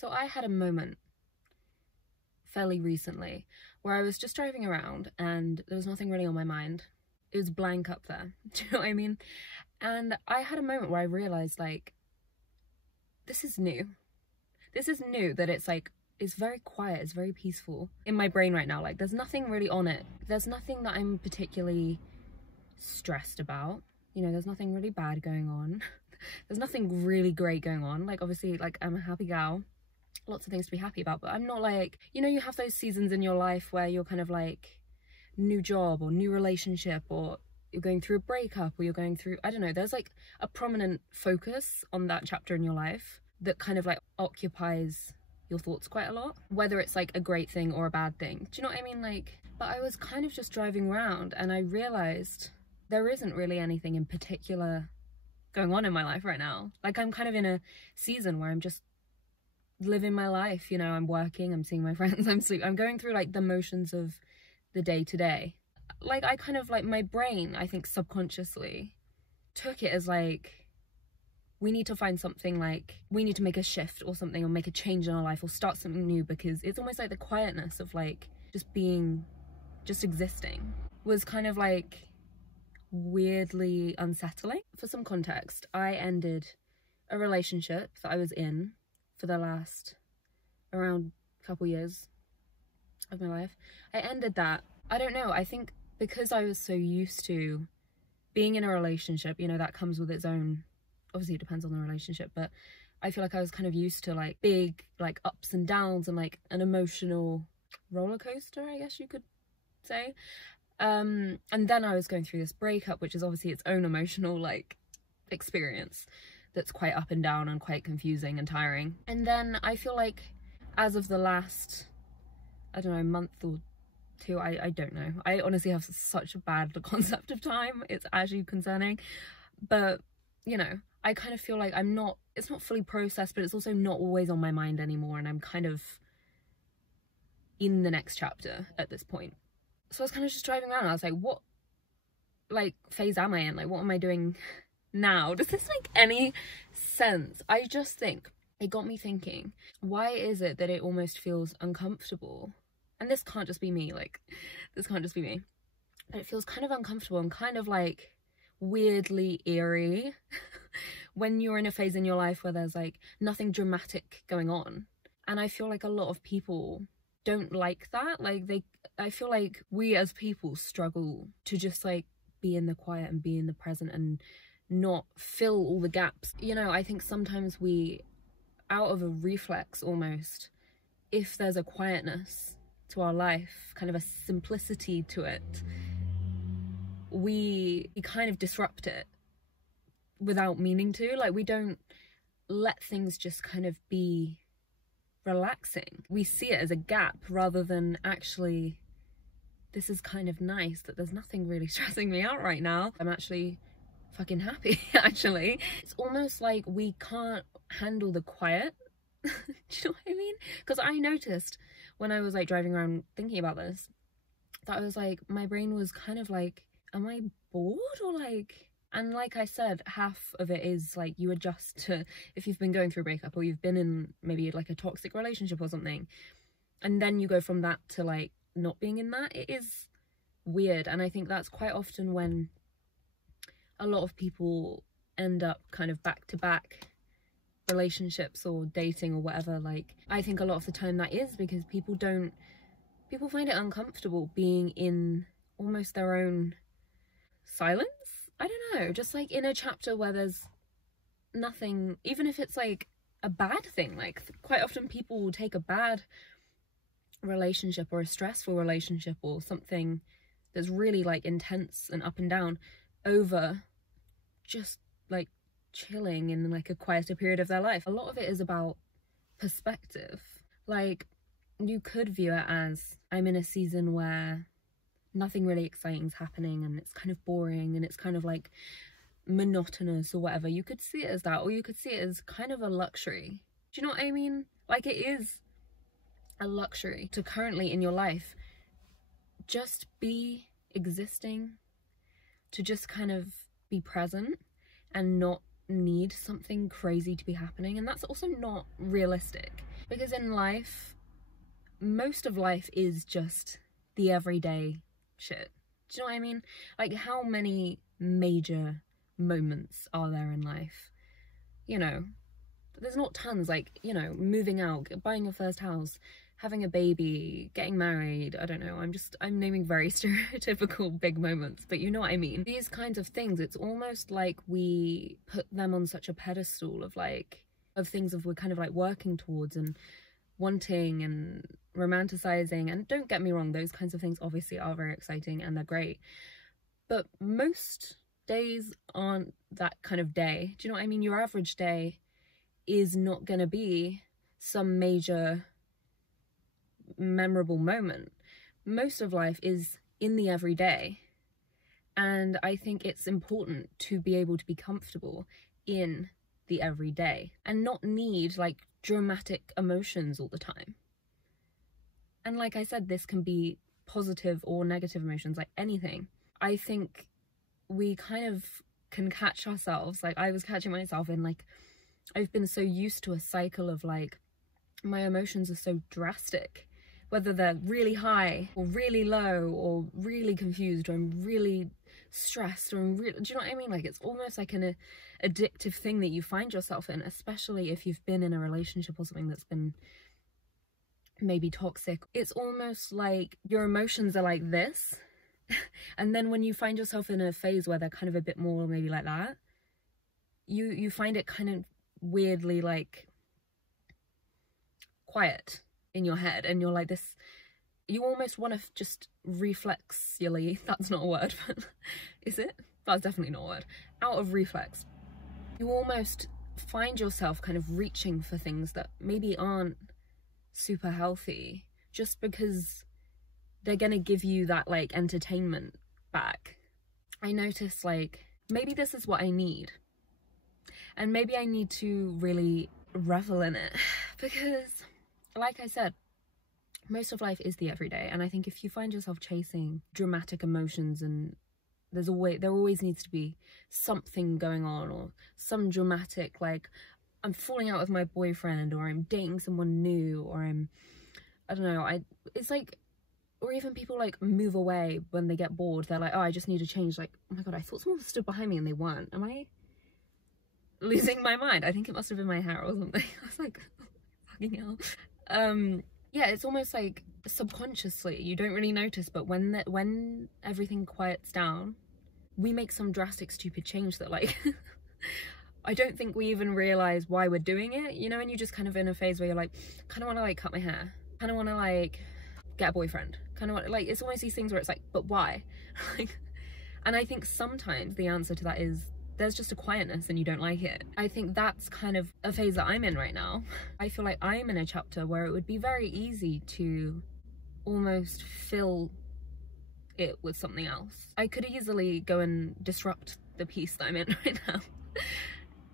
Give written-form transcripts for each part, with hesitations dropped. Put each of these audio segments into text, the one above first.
So I had a moment fairly recently where I was just driving around and there was nothing really on my mind. It was blank up there. Do you know what I mean? And I had a moment where I realized, like, this is new. This is new, that it's like, it's very quiet, it's very peaceful in my brain right now. Like, there's nothing really on it. There's nothing that I'm particularly stressed about. You know, there's nothing really bad going on. There's nothing really great going on. Like, obviously, like, I'm a happy gal. Lots of things to be happy about, but I'm not like, you know, you have those seasons in your life where you're kind of like, new job or new relationship, or you're going through a breakup, or you're going through, I don't know, there's like a prominent focus on that chapter in your life that kind of like occupies your thoughts quite a lot, whether it's like a great thing or a bad thing. Do you know what I mean? Like, but I was kind of just driving around and I realized there isn't really anything in particular going on in my life right now. Like, I'm kind of in a season where I'm just living my life, you know, I'm working, I'm seeing my friends, I'm going through like the motions of the day to day. Like, I kind of like, my brain, I think subconsciously took it as like, we need to find something, like we need to make a shift or something, or make a change in our life, or start something new, because it's almost like the quietness of like just being, just existing was kind of like weirdly unsettling. For some context, I ended a relationship that I was in for the last around couple years of my life. I ended that, I don't know, I think because I was so used to being in a relationship, you know, that comes with its own, obviously it depends on the relationship, but I feel like I was kind of used to like big like ups and downs and like an emotional roller coaster, I guess you could say. And then I was going through this breakup, which is obviously its own emotional like experience that's quite up and down and quite confusing and tiring. And then I feel like as of the last, I don't know, month or two, I don't know, I honestly have such a bad concept of time, it's actually concerning. But you know, I kind of feel like I'm not, it's not fully processed, but it's also not always on my mind anymore, and I'm kind of in the next chapter at this point. So I was kind of just driving around, I was like, what like phase am I in? Like, what am I doing now? Does this make any sense? I just think it got me thinking, why is it that it almost feels uncomfortable? And this can't just be me, like, this can't just be me, but it feels kind of uncomfortable and kind of like weirdly eerie when you're in a phase in your life where there's like nothing dramatic going on. And I feel like a lot of people don't like that. Like, I feel like we as people struggle to just like be in the quiet and be in the present and not fill all the gaps. You know, I think sometimes we, out of a reflex almost, if there's a quietness to our life, kind of a simplicity to it, we kind of disrupt it without meaning to. Like, we don't let things just kind of be relaxing. We see it as a gap rather than actually, this is kind of nice that there's nothing really stressing me out right now. I'm actually fucking happy, actually. It's almost like we can't handle the quiet. Do you know what I mean? Because I noticed when I was like driving around thinking about this, that I was like, my brain was kind of like, am I bored or like, and like I said, half of it is like you adjust to, if you've been going through a breakup or you've been in maybe like a toxic relationship or something, and then you go from that to like not being in that. It is weird. And I think that's quite often when a lot of people end up kind of back to back relationships or dating or whatever. Like, I think a lot of the time that is because people find it uncomfortable being in almost their own silence. I don't know, just like in a chapter where there's nothing, even if it's like a bad thing. Like, quite often people will take a bad relationship or a stressful relationship or something that's really like intense and up and down over just like chilling in like a quieter period of their life. A lot of it is about perspective. Like, you could view it as, I'm in a season where nothing really exciting's happening and it's kind of boring and it's kind of like monotonous or whatever. You could see it as that, or you could see it as kind of a luxury. Do you know what I mean? Like, it is a luxury to currently in your life just be existing, to just kind of be present and not need something crazy to be happening. And that's also not realistic. Because in life, most of life is just the everyday shit. Do you know what I mean? Like, how many major moments are there in life? You know, there's not tons, like, you know, moving out, buying your first house, having a baby, getting married. I don't know, I'm naming very stereotypical big moments, but you know what I mean. These kinds of things, it's almost like we put them on such a pedestal of like, of things of we're kind of like working towards and wanting and romanticizing. And don't get me wrong, those kinds of things obviously are very exciting and they're great, but most days aren't that kind of day. Do you know what I mean? Your average day is not gonna be some major memorable moment. Most of life is in the everyday, and I think it's important to be able to be comfortable in the everyday and not need like dramatic emotions all the time. And like I said, this can be positive or negative emotions, like anything. I think we kind of can catch ourselves, like I was catching myself in like, I've been so used to a cycle of like, my emotions are so drastic, whether they're really high or really low or really confused or I'm really stressed or I'm really, do you know what I mean? Like, it's almost like an addictive thing that you find yourself in, especially if you've been in a relationship or something that's been maybe toxic. It's almost like your emotions are like this, and then when you find yourself in a phase where they're kind of a bit more maybe like that, you find it kind of weirdly like quiet in your head, and you're like this, you almost want to just reflexly, that's not a word, but is it? That's definitely not a word. Out of reflex, you almost find yourself kind of reaching for things that maybe aren't super healthy just because they're gonna give you that like entertainment back. I notice like, maybe this is what I need, and maybe I need to really revel in it, because like I said, most of life is the everyday, and I think if you find yourself chasing dramatic emotions, and there always needs to be something going on, or some dramatic, like I'm falling out with my boyfriend, or I'm dating someone new, or I don't know, it's like, or even people like move away when they get bored, they're like, oh, I just need to change, like, oh my god, I thought someone stood behind me and they weren't. Am I losing my mind? I think it must have been my hair or something. I was like, fucking hell. Yeah, it's almost like subconsciously you don't really notice, but when everything quiets down, we make some drastic stupid change that like I don't think we even realize why we're doing it, you know, and you're just kind of in a phase where you're like, kind of want to like cut my hair, kind of want to like get a boyfriend, kind of want, like, it's almost these things where it's like, but why? Like, and I think sometimes the answer to that is there's just a quietness and you don't like it. I think that's kind of a phase that I'm in right now. I feel like I'm in a chapter where it would be very easy to almost fill it with something else. I could easily go and disrupt the peace that I'm in right now.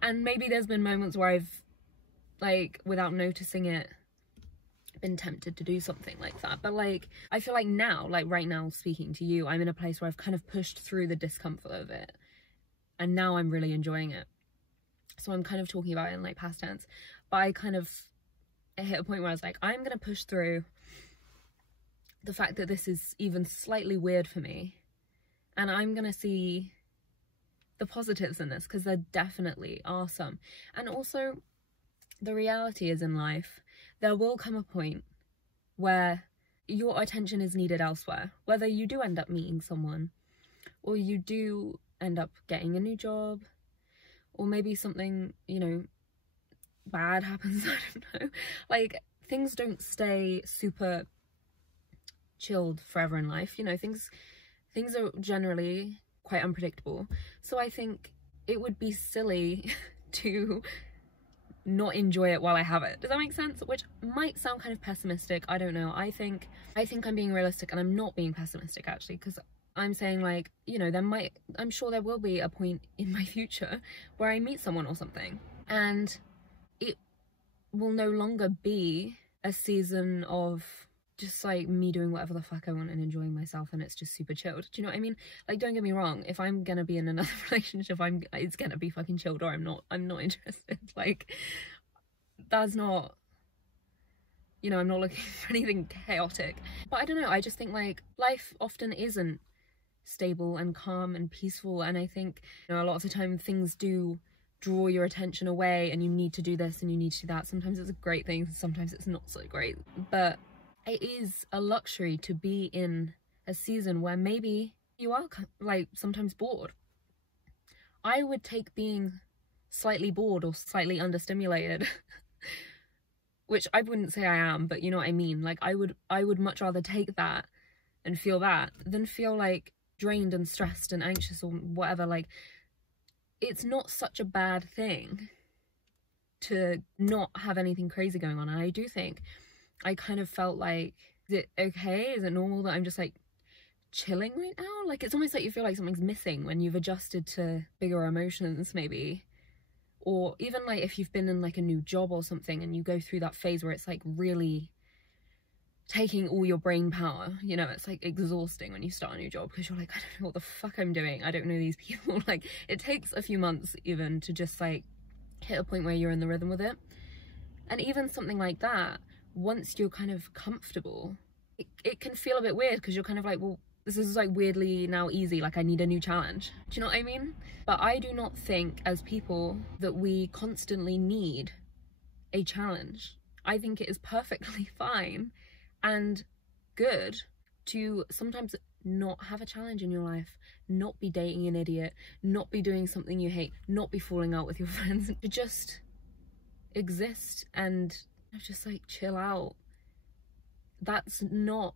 And maybe there's been moments where I've, like, without noticing it, been tempted to do something like that. But like, I feel like now, like right now speaking to you, I'm in a place where I've kind of pushed through the discomfort of it, and now I'm really enjoying it. So I'm kind of talking about it in like past tense, but I kind of hit a point where I was like, I'm gonna push through the fact that this is even slightly weird for me, and I'm gonna see the positives in this, because there definitely are some. And also, the reality is, in life there will come a point where your attention is needed elsewhere, whether you do end up meeting someone, or you do end up getting a new job, or maybe something, you know, bad happens. I don't know, like, things don't stay super chilled forever in life, you know, things are generally quite unpredictable. So I think it would be silly to not enjoy it while I have it. Does that make sense? Which might sound kind of pessimistic, I don't know. I think I'm being realistic, and I'm not being pessimistic actually, because I'm saying, like, you know, I'm sure there will be a point in my future where I meet someone or something, and it will no longer be a season of just like me doing whatever the fuck I want and enjoying myself, and it's just super chilled. Do you know what I mean? Like, don't get me wrong, if I'm gonna be in another relationship, it's gonna be fucking chilled, or I'm not interested. Like, that's not You know, I'm not looking for anything chaotic. But I don't know, I just think like life often isn't stable and calm and peaceful, and I think, you know, a lot of the time things do draw your attention away and you need to do this and you need to do that. Sometimes it's a great thing, sometimes it's not so great, but it is a luxury to be in a season where maybe you are like sometimes bored. I would take being slightly bored or slightly understimulated which I wouldn't say I am, but you know what I mean. Like I would much rather take that and feel that than feel like drained and stressed and anxious or whatever. Like, it's not such a bad thing to not have anything crazy going on. And I do think I kind of felt like, is it okay? Is it normal that I'm just like chilling right now? Like, it's almost like you feel like something's missing when you've adjusted to bigger emotions maybe. Or even like if you've been in like a new job or something and you go through that phase where it's like really taking all your brain power, you know, it's like exhausting when you start a new job because you're like, I don't know what the fuck I'm doing, I don't know these people. Like, it takes a few months even to just like hit a point where you're in the rhythm with it. And even something like that, once you're kind of comfortable, it can feel a bit weird because you're kind of like, well, this is like weirdly now easy, like I need a new challenge. Do you know what I mean? But I do not think as people that we constantly need a challenge. I think it is perfectly fine and good to sometimes not have a challenge in your life, not be dating an idiot, not be doing something you hate, not be falling out with your friends, to just exist and just like chill out. That's not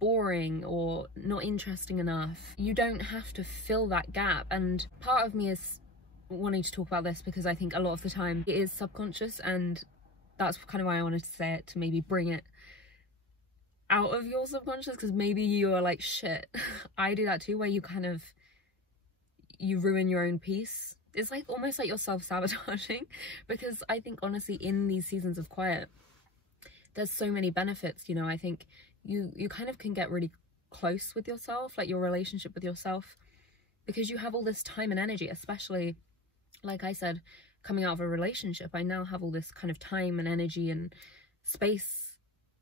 boring or not interesting enough. You don't have to fill that gap. And part of me is wanting to talk about this because I think a lot of the time it is subconscious, and that's kind of why I wanted to say it, to maybe bring it out of your subconscious, because maybe you are like, shit, I do that too, where you kind of, you ruin your own peace. It's like almost like you're self-sabotaging, because I think honestly in these seasons of quiet there's so many benefits. You know, I think you kind of can get really close with yourself, like your relationship with yourself, because you have all this time and energy, especially like I said, coming out of a relationship, I now have all this kind of time and energy and space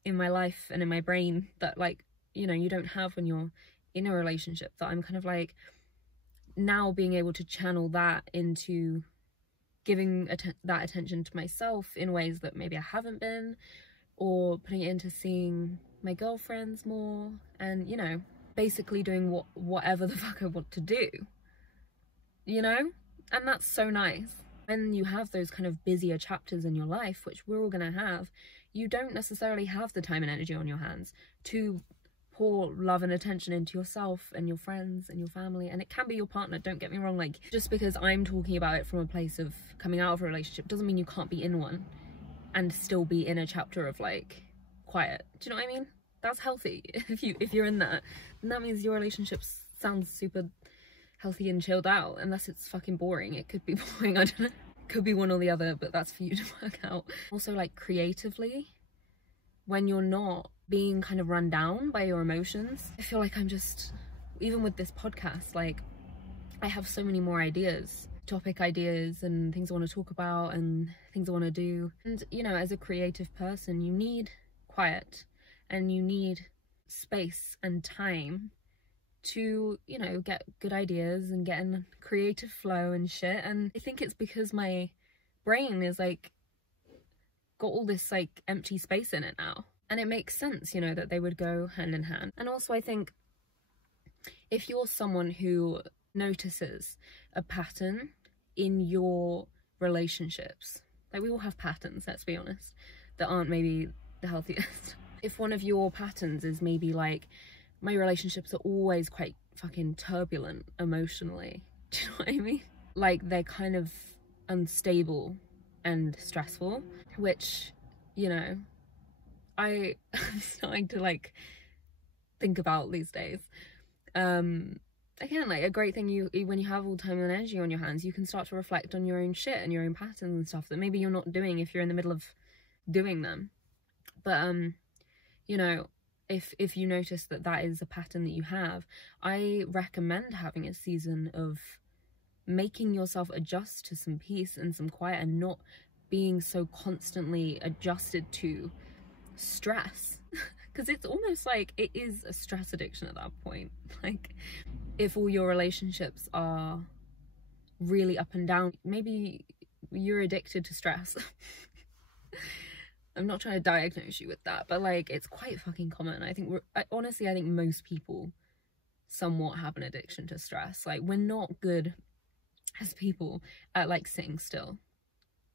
in my life and in my brain that, like, you know, you don't have when you're in a relationship, that I'm kind of like now being able to channel that into giving that attention to myself in ways that maybe I haven't been, or putting it into seeing my girlfriends more, and, you know, basically doing whatever the fuck I want to do, you know? And that's so nice. When you have those kind of busier chapters in your life, which we're all gonna have, you don't necessarily have the time and energy on your hands to pour love and attention into yourself and your friends and your family. And it can be your partner, don't get me wrong. Like, just because I'm talking about it from a place of coming out of a relationship doesn't mean you can't be in one and still be in a chapter of like quiet. Do you know what I mean? That's healthy. If you're in that, then that means your relationship sounds super healthy and chilled out, unless it's fucking boring. It could be boring, I don't know. Could be one or the other, but that's for you to work out. Also, like, creatively, when you're not being kind of run down by your emotions, I feel like I'm just, even with this podcast, like, I have so many more ideas, topic ideas and things I want to talk about and things I want to do. And, you know, as a creative person, you need quiet and you need space and time to, you know, get good ideas and get in creative flow and shit. And I think it's because my brain is like got all this like empty space in it now, and it makes sense, you know, that they would go hand in hand. And also I think if you're someone who notices a pattern in your relationships, like, we all have patterns, let's be honest, that aren't maybe the healthiest. If one of your patterns is maybe like, my relationships are always quite fucking turbulent emotionally, do you know what I mean? Like, they're kind of unstable and stressful, which, you know, I'm starting to like think about these days. Again, like, a great thing, when you have all time and energy on your hands, you can start to reflect on your own shit and your own patterns and stuff that maybe you're not doing if you're in the middle of doing them. But you know, if you notice that that is a pattern that you have, I recommend having a season of making yourself adjust to some peace and some quiet, and not being so constantly adjusted to stress. Because it's almost like it is a stress addiction at that point. Like, if all your relationships are really up and down, maybe you're addicted to stress. I'm not trying to diagnose you with that, but like, it's quite fucking common. I think honestly, I think most people somewhat have an addiction to stress. Like, we're not good as people at like sitting still.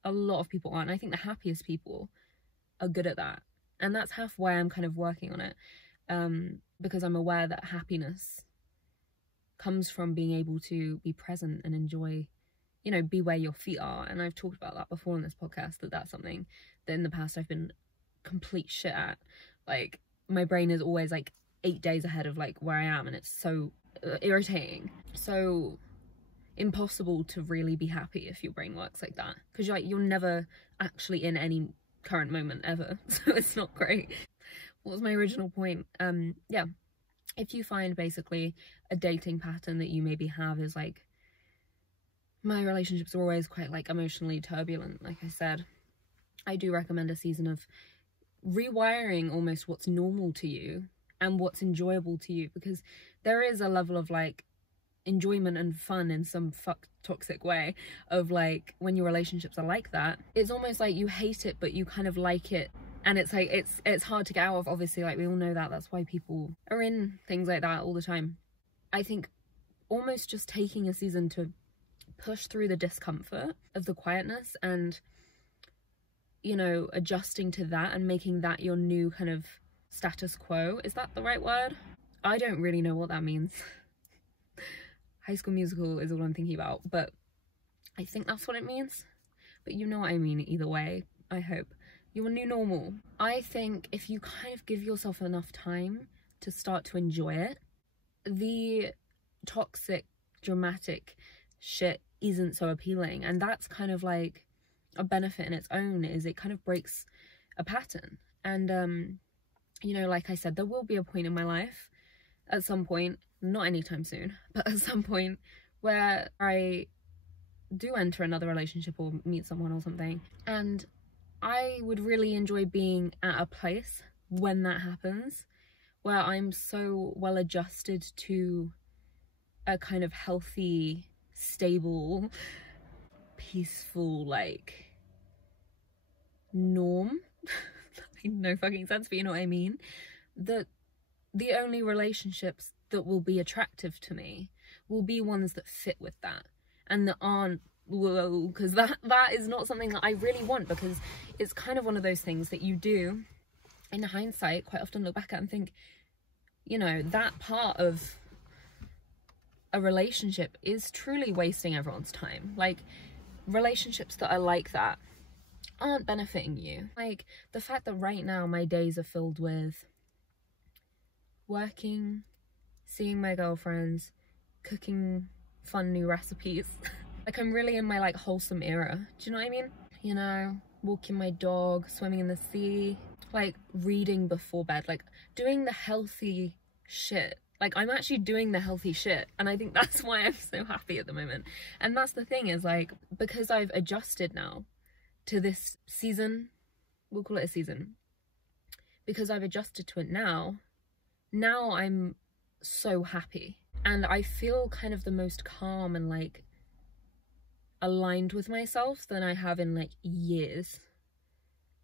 A lot of people aren't. I think the happiest people are good at that. And that's half why I'm kind of working on it. Because I'm aware that happiness comes from being able to be present and enjoy, you know, be where your feet are. And I've talked about that before in this podcast, that that's something that in the past I've been complete shit at. Like, my brain is always like 8 days ahead of like where I am, and it's so irritating. So impossible to really be happy if your brain works like that, because you're never actually in any current moment ever. So it's not great. What was my original point? Yeah, if you find basically a dating pattern that you maybe have is like, my relationships are always quite like emotionally turbulent, like I said, I do recommend a season of rewiring almost what's normal to you and what's enjoyable to you, because there is a level of like enjoyment and fun in some toxic way of like, when your relationships are like that, it's almost like you hate it but you kind of like it, and it's like it's hard to get out of. Obviously, like, we all know that. That's why people are in things like that all the time. I think almost just taking a season to push through the discomfort of the quietness and, you know, adjusting to that and making that your new kind of status quo. Is that the right word? I don't really know what that means. High School Musical is all I'm thinking about, but I think that's what it means. But you know what I mean either way, I hope. Your new normal. I think if you kind of give yourself enough time to start to enjoy it, the toxic, dramatic shit isn't so appealing. And that's kind of like a benefit in its own, is it kind of breaks a pattern. And, you know, like I said, there will be a point in my life at some point, not anytime soon, but at some point where I do enter another relationship or meet someone or something, and I would really enjoy being at a place when that happens where I'm so well adjusted to a kind of healthy, stable, peaceful, like, norm. No fucking sense, but you know what I mean. That the only relationships that will be attractive to me will be ones that fit with that, and that aren't, whoa, because that is not something that I really want, because it's kind of one of those things that you do in hindsight quite often look back at and think, you know, that part of a relationship is truly wasting everyone's time. Like, relationships that are like that aren't benefiting you. Like, the fact that right now my days are filled with working, seeing my girlfriends, cooking fun new recipes. Like, I'm really in my like wholesome era. Do you know what I mean? You know, walking my dog, swimming in the sea, like reading before bed, like doing the healthy shit. Like, I'm actually doing the healthy shit, and I think that's why I'm so happy at the moment. And that's the thing, is like, because I've adjusted now to this season, we'll call it a season, because I've adjusted to it now I'm so happy, and I feel kind of the most calm and like aligned with myself than I have in like years.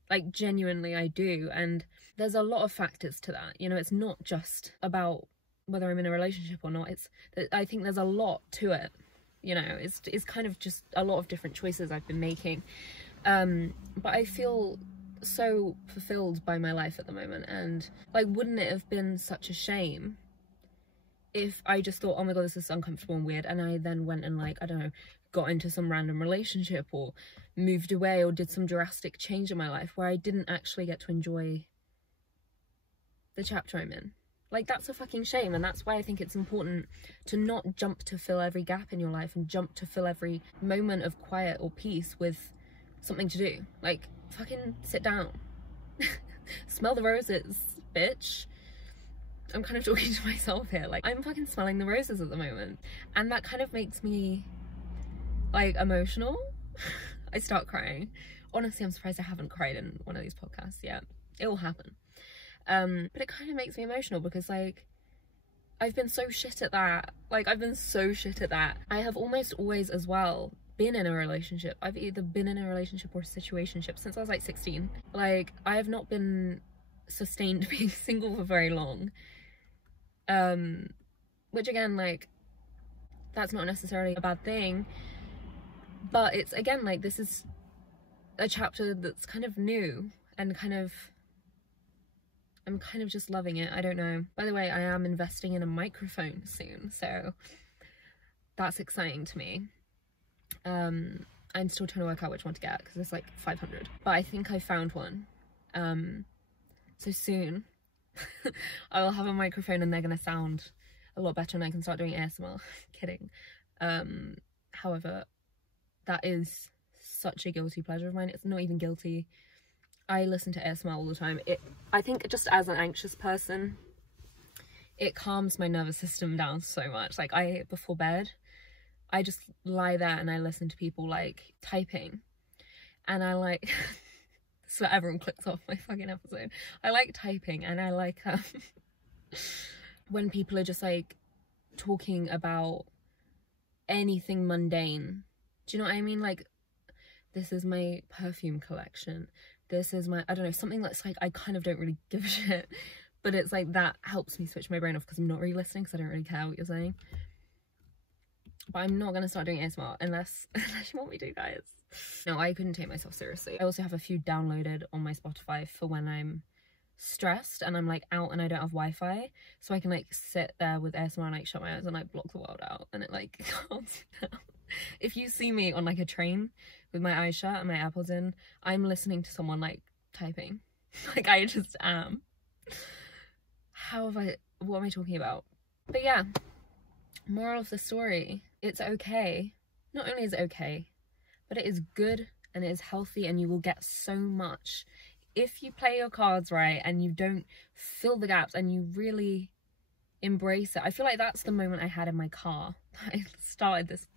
Like, genuinely I do. And there's a lot of factors to that, you know. It's not just about whether I'm in a relationship or not. I think there's a lot to it, you know. It's kind of just a lot of different choices I've been making, but I feel so fulfilled by my life at the moment. And like, wouldn't it have been such a shame if I just thought, oh my god, this is uncomfortable and weird, and I then went and like, I don't know, got into some random relationship or moved away or did some drastic change in my life where I didn't actually get to enjoy the chapter I'm in. Like, that's a fucking shame. And that's why I think it's important to not jump to fill every gap in your life and jump to fill every moment of quiet or peace with something to do. Like, fucking sit down. Smell the roses, bitch. I'm kind of talking to myself here. Like, I'm fucking smelling the roses at the moment, and that kind of makes me like emotional. I start crying. Honestly, I'm surprised I haven't cried in one of these podcasts yet. It will happen. But it kind of makes me emotional because like I've been so shit at that. Like I've been so shit at that. I have almost always as well been in a relationship. I've either been in a relationship or a situationship since I was like 16. Like I have not been sustained being single for very long. Which again, like, that's not necessarily a bad thing, but it's again like this is a chapter that's kind of new and kind of I'm kind of just loving it. I don't know. By the way, I am investing in a microphone soon, so that's exciting to me. I'm still trying to work out which one to get because there's like 500, but I think I found one. So soon I will have a microphone and they're gonna sound a lot better and I can start doing ASMR. Kidding. However, that is such a guilty pleasure of mine. It's not even guilty. I listen to ASMR all the time. I think just as an anxious person, it calms my nervous system down so much. Like before bed, I just lie there and I listen to people like typing, and I like so everyone clicks off my fucking episode. I like typing, and I like when people are just like talking about anything mundane. Do you know what I mean? Like, this is my perfume collection, this is my, I don't know, something that's like I kind of don't really give a shit, but it's like that helps me switch my brain off because I'm not really listening because I don't really care what you're saying. But I'm not gonna start doing ASMR unless you want me to, guys. No, I couldn't take myself seriously. I also have a few downloaded on my Spotify for when I'm stressed and I'm like out and I don't have Wi-Fi, so I can like sit there with ASMR and like shut my eyes and like block the world out, and it like calms me down. If you see me on like a train with my eyes shut and my AirPods in, I'm listening to someone like typing. Like I just am. What am I talking about? But yeah, moral of the story, it's okay. Not only is it okay, but it is good and it is healthy, and you will get so much if you play your cards right and you don't fill the gaps and you really embrace it. I feel like that's the moment I had in my car. I started this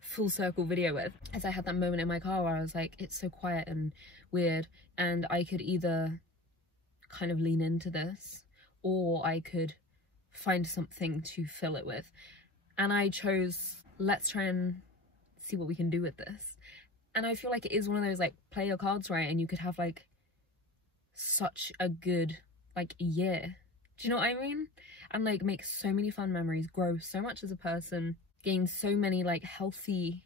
full circle video with, as I had that moment in my car where I was like, it's so quiet and weird, and I could either kind of lean into this or I could find something to fill it with, and I chose let's try and see what we can do with this. And I feel like it is one of those like play your cards right and you could have like such a good like year, do you know what I mean, and like make so many fun memories, grow so much as a person, gain so many like healthy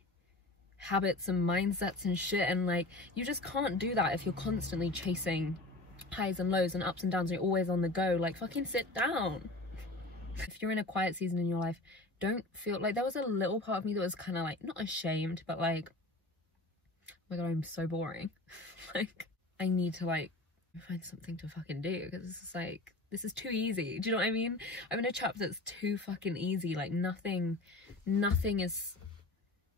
habits and mindsets and shit. And like you just can't do that if you're constantly chasing highs and lows and ups and downs and you're always on the go. Like fucking sit down. If you're in a quiet season in your life, don't feel like, there was a little part of me that was kind of like not ashamed but like, oh my god, I'm so boring. Like I need to like find something to fucking do because this is like, this is too easy. Do you know what I mean? I'm in a chapter that's too fucking easy. Like nothing is,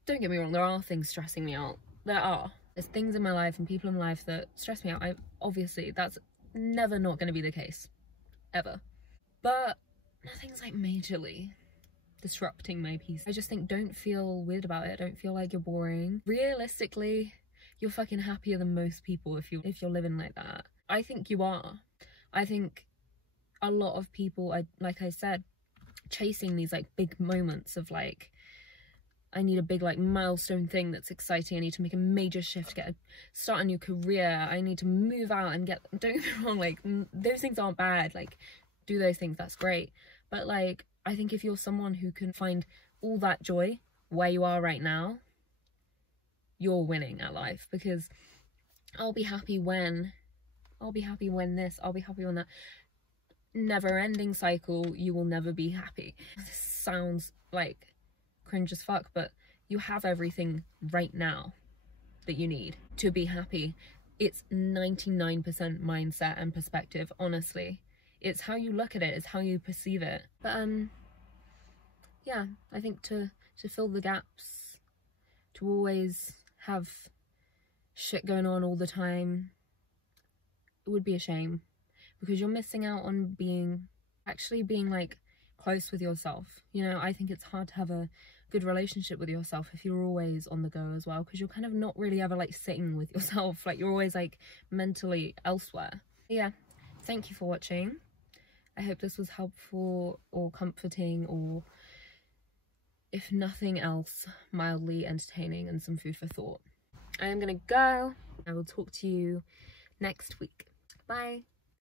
don't get me wrong, there are things stressing me out. There's things in my life and people in my life that stress me out. Obviously that's never not going to be the case ever, but nothing's like majorly disrupting my peace. I just think don't feel weird about it. Don't feel like you're boring. Realistically, you're fucking happier than most people if you're living like that. I think you are. I think a lot of people, like I said, chasing these like big moments of like, I need a big like milestone thing that's exciting, I need to make a major shift, start a new career, I need to move out and don't get me wrong, like those things aren't bad, like do those things, that's great. But like I think if you're someone who can find all that joy where you are right now, you're winning at life. Because I'll be happy when this, I'll be happy when that. Never-ending cycle, you will never be happy. This sounds like cringe as fuck, but you have everything right now that you need to be happy. It's 99% mindset and perspective, honestly. It's how you look at it, it's how you perceive it. But yeah, I think to fill the gaps, to always have shit going on all the time, it would be a shame, because you're missing out on actually being like close with yourself. You know, I think it's hard to have a good relationship with yourself if you're always on the go as well, because you're kind of not really ever like sitting with yourself, like you're always like mentally elsewhere. Yeah, thank you for watching. I hope this was helpful or comforting, or if nothing else, mildly entertaining and some food for thought. I am gonna go. I will talk to you next week. Bye.